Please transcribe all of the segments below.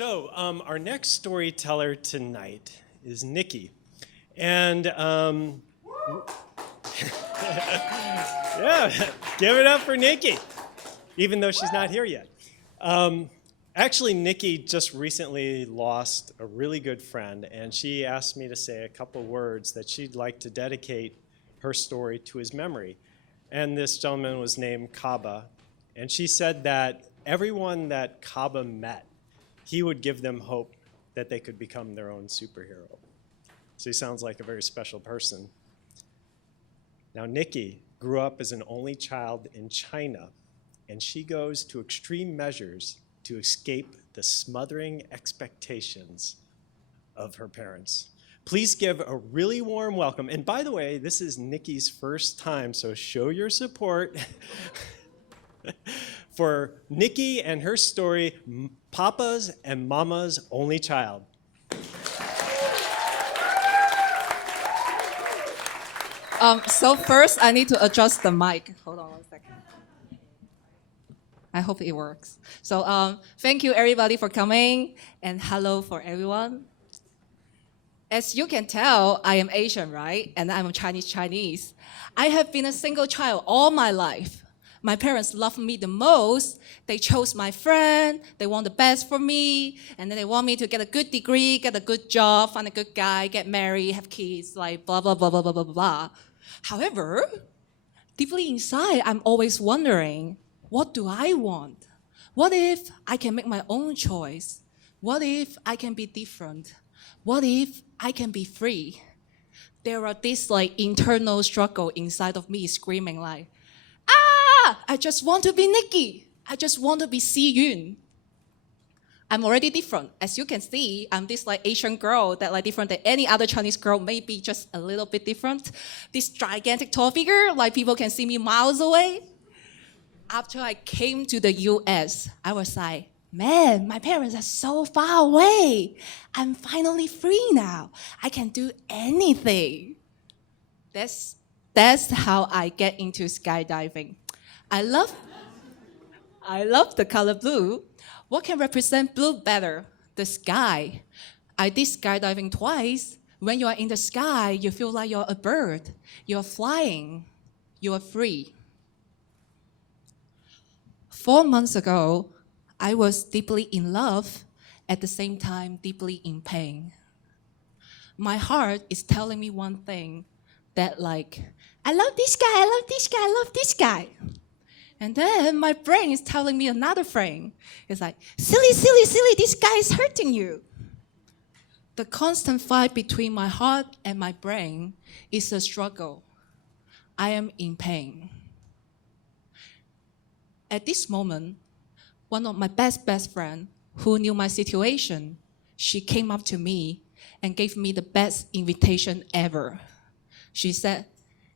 Our next storyteller tonight is Nicky. And yeah, give it up for Nicky, even though she's not here yet. Actually, Nicky just recently lost a really good friend, and she asked me to say a couple words that she'd like to dedicate her story to his memory. And this gentleman was named Kaba, and she said that everyone that Kaba met, he would give them hope that they could become their own superhero. So he sounds like a very special person. Now, Nicky grew up as an only child in China, and she goes to extreme measures to escape the smothering expectations of her parents. Please give a really warm welcome. And by the way, this is Nicky's first time, so show your support for Nicky and her story, Papa's and Mama's Only Child. So first, I need to adjust the mic. Hold on one second. I hope it works. So thank you everybody for coming, and hello for everyone. As you can tell, I am Asian, right? And I'm Chinese. I have been a single child all my life. My parents love me the most. They chose my friend. They want the best for me. And then they want me to get a good degree, get a good job, find a good guy, get married, have kids, like blah, blah, blah, blah, blah, blah, blah. However, deeply inside, I'm always wondering, what do I want? What if I can make my own choice? What if I can be different? What if I can be free? There are this like internal struggle inside of me screaming like, I just want to be Nicky. I just want to be Yearns. I'm already different. As you can see, I'm this like Asian girl that like different than any other Chinese girl, maybe just a little bit different. This gigantic tall figure, like people can see me miles away. After I came to the US, I was like, man, my parents are so far away. I'm finally free now. I can do anything. That's how I get into skydiving. I love the color blue. What can represent blue better? The sky. I did skydiving twice. When you are in the sky, you feel like you're a bird. You're flying. You are free. 4 months ago, I was deeply in love, at the same time deeply in pain. My heart is telling me one thing, that like, I love this guy, I love this guy, I love this guy. And then my brain is telling me another thing. It's like, silly, silly, silly, this guy is hurting you. The constant fight between my heart and my brain is a struggle. I am in pain. At this moment, one of my best friend who knew my situation, she came up to me and gave me the best invitation ever. She said,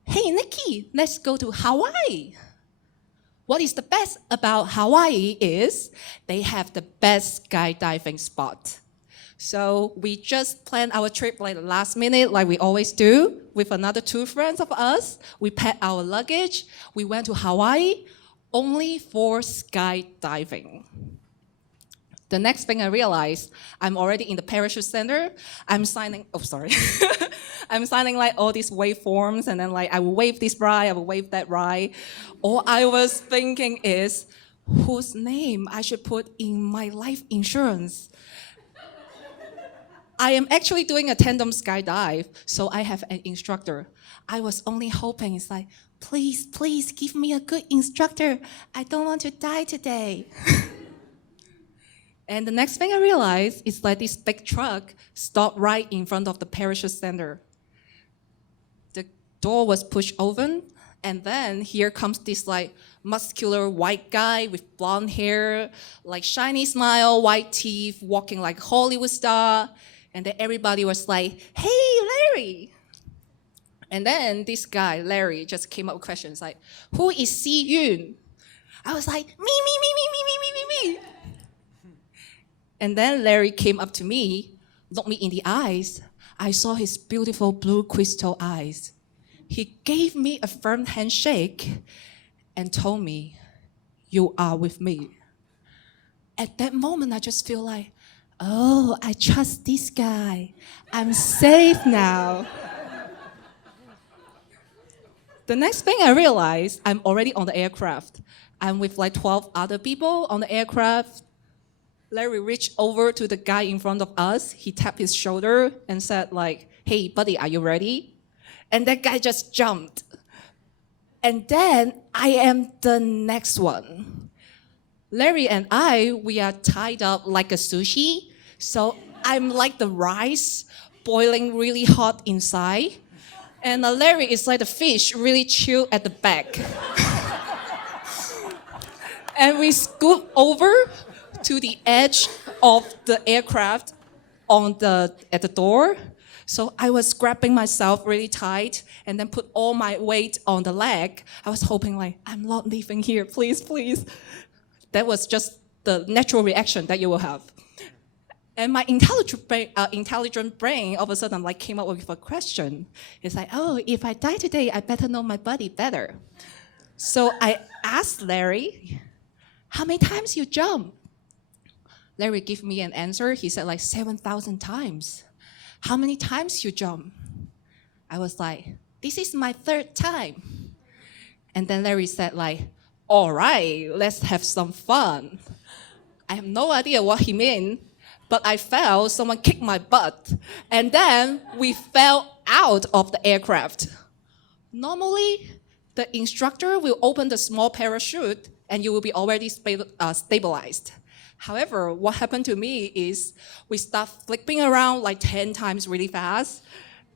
hey, Nicky, let's go to Hawaii. What is the best about Hawaii is they have the best skydiving spot. So we just planned our trip like last minute, like we always do, with another 2 friends of us. We packed our luggage. We went to Hawaii only for skydiving. The next thing I realized, I'm already in the parachute center. I'm signing like all these wave forms, and then like I will wave this ride, I will wave that ride. All I was thinking is, whose name I should put in my life insurance? I am actually doing a tandem skydive, so I have an instructor. I was only hoping, it's like, please, please give me a good instructor. I don't want to die today. And the next thing I realized is like this big truck stopped right in front of the parachute center. The door was pushed open, and then here comes this like muscular white guy with blonde hair, like shiny smile, white teeth, walking like Hollywood star. And then everybody was like, hey, Larry. And then this guy, Larry, just came up with questions like, who is Yearns? I was like, me. And then Larry came up to me, looked me in the eyes. I saw his beautiful blue crystal eyes. He gave me a firm handshake and told me, you are with me. At that moment, I just feel like, Oh, I trust this guy. I'm safe now. The next thing I realized, I'm already on the aircraft. I'm with like 12 other people on the aircraft. Larry reached over to the guy in front of us. He tapped his shoulder and said like, hey, buddy, are you ready? And that guy just jumped. And then I am the next one. Larry and we are tied up like a sushi. So I'm like the rice boiling really hot inside. And Larry is like the fish really chilled at the back. And we scoot over to the edge of the aircraft at the door. So I was grabbing myself really tight and then put all my weight on the leg. I was hoping like, I'm not leaving here, please, please. That was just the natural reaction that you will have. And my intelligent brain all of a sudden like came up with a question. It's like, oh, if I die today, I better know my body better. So I asked Larry, how many times you jump? Larry gave me an answer. He said like 7,000 times. How many times you jump? I was like, this is my third time. And then Larry said like, all right, let's have some fun. I have no idea what he meant, but I felt someone kicked my butt. And then we fell out of the aircraft. Normally, the instructor will open the small parachute and you will be already stabilized. However, what happened to me is we start flipping around like 10 times really fast.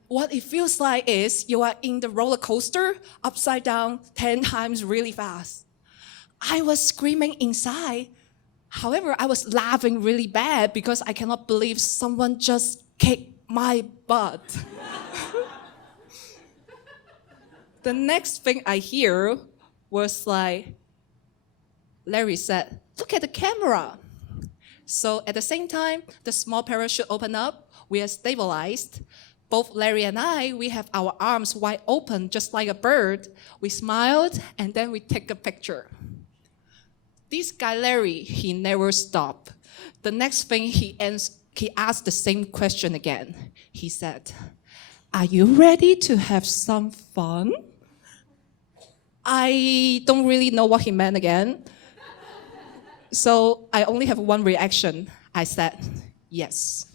What it feels like is you are in the roller coaster upside down 10 times really fast. I was screaming inside. However, I was laughing really bad because I cannot believe someone just kicked my butt. The next thing I hear was like, Larry said, look at the camera. So at the same time, the small parachute opened up, we are stabilized. Both Larry and we have our arms wide open, just like a bird. We smiled, and then we take a picture. This guy, Larry, he never stopped. The next thing he asked the same question again. He said, are you ready to have some fun? I don't really know what he meant again. So I only have one reaction. I said, yes.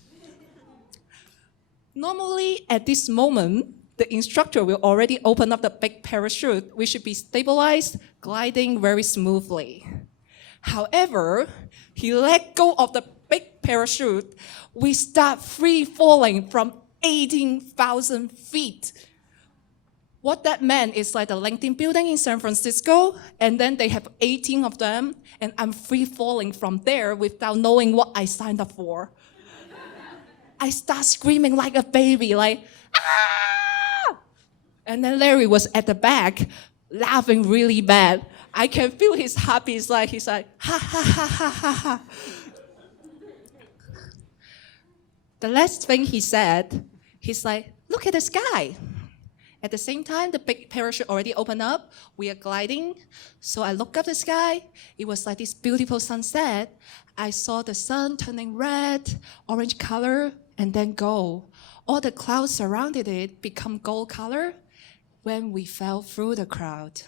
Normally, at this moment, the instructor will already open up the big parachute. We should be stabilized, gliding very smoothly. However, he let go of the big parachute. We start free falling from 18,000 feet. What that meant is like the LinkedIn building in San Francisco, and then they have 18 of them, and I'm free falling from there without knowing what I signed up for. I start screaming like a baby, like, ah! And then Larry was at the back, laughing really bad. I can feel his heartbeat. He's like, ha, ha, ha, ha, ha, ha. The last thing he said, he's like, look at the sky. At the same time, the big parachute already opened up. We are gliding. So I look up the sky. It was like this beautiful sunset. I saw the sun turning red, orange color, and then gold. All the clouds surrounded it become gold color when we fell through the crowd.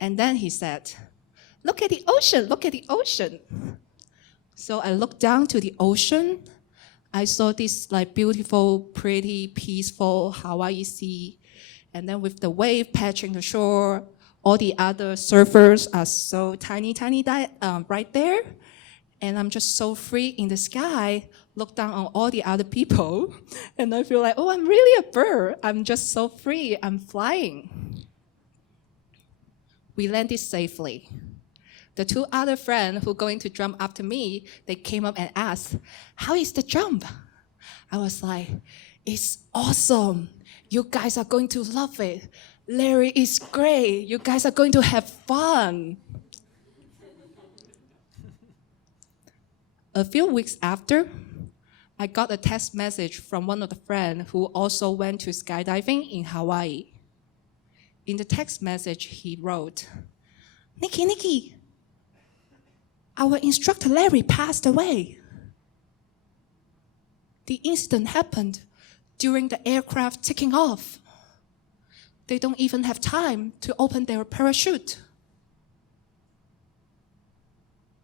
And then he said, look at the ocean, look at the ocean. So I looked down to the ocean. I saw this like beautiful, pretty, peaceful Hawaii sea. And then with the wave patching the shore, all the other surfers are so tiny, right there. And I'm just so free in the sky, look down on all the other people. And I feel like, oh, I'm really a bird. I'm just so free, I'm flying. We landed safely. The two other friends who were going to jump after me, they came up and asked, how is the jump? I was like, it's awesome. You guys are going to love it. Larry is great. You guys are going to have fun. A few weeks after, I got a text message from one of the friends who also went to skydiving in Hawaii. In the text message, he wrote, Nicky, our instructor Larry passed away. The incident happened during the aircraft taking off. They don't even have time to open their parachute.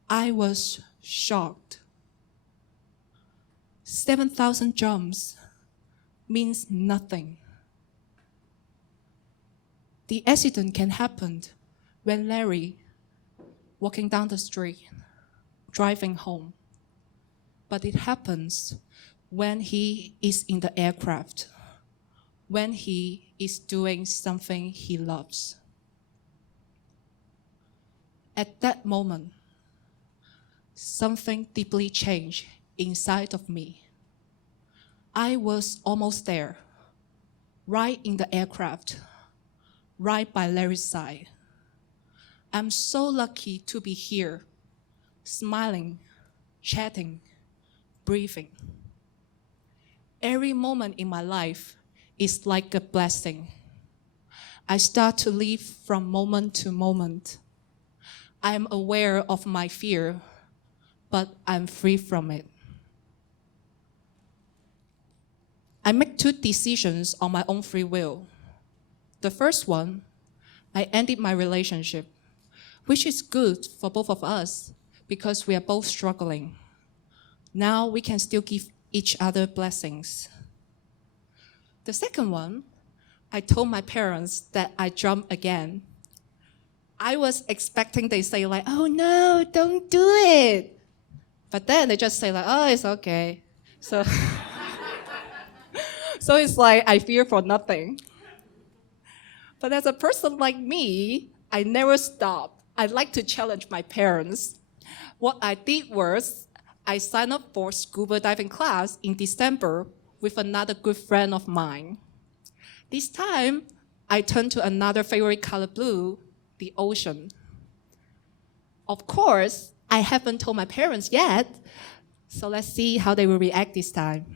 I was shocked. 7,000 jumps means nothing. The accident can happen when Larry walking down the street, driving home. But it happens when he is in the aircraft, when he is doing something he loves. At that moment, something deeply changed inside of me. I was almost there, right in the aircraft, right by Larry's side. I'm so lucky to be here, smiling, chatting, breathing. Every moment in my life is like a blessing. I start to live from moment to moment. I am aware of my fear, but I'm free from it. I make 2 decisions on my own free will. The first one, I ended my relationship, which is good for both of us because we are both struggling. Now we can still give each other blessings. The second one, I told my parents that I jumped again. I was expecting they say like, oh no, don't do it. But then they just say like, oh, it's okay. So, so it's like I fear for nothing. But as a person like me, I never stop. I like to challenge my parents. What I did was I signed up for scuba diving class in December with another good friend of mine. This time, I turned to another favorite color blue, the ocean. Of course, I haven't told my parents yet, so let's see how they will react this time.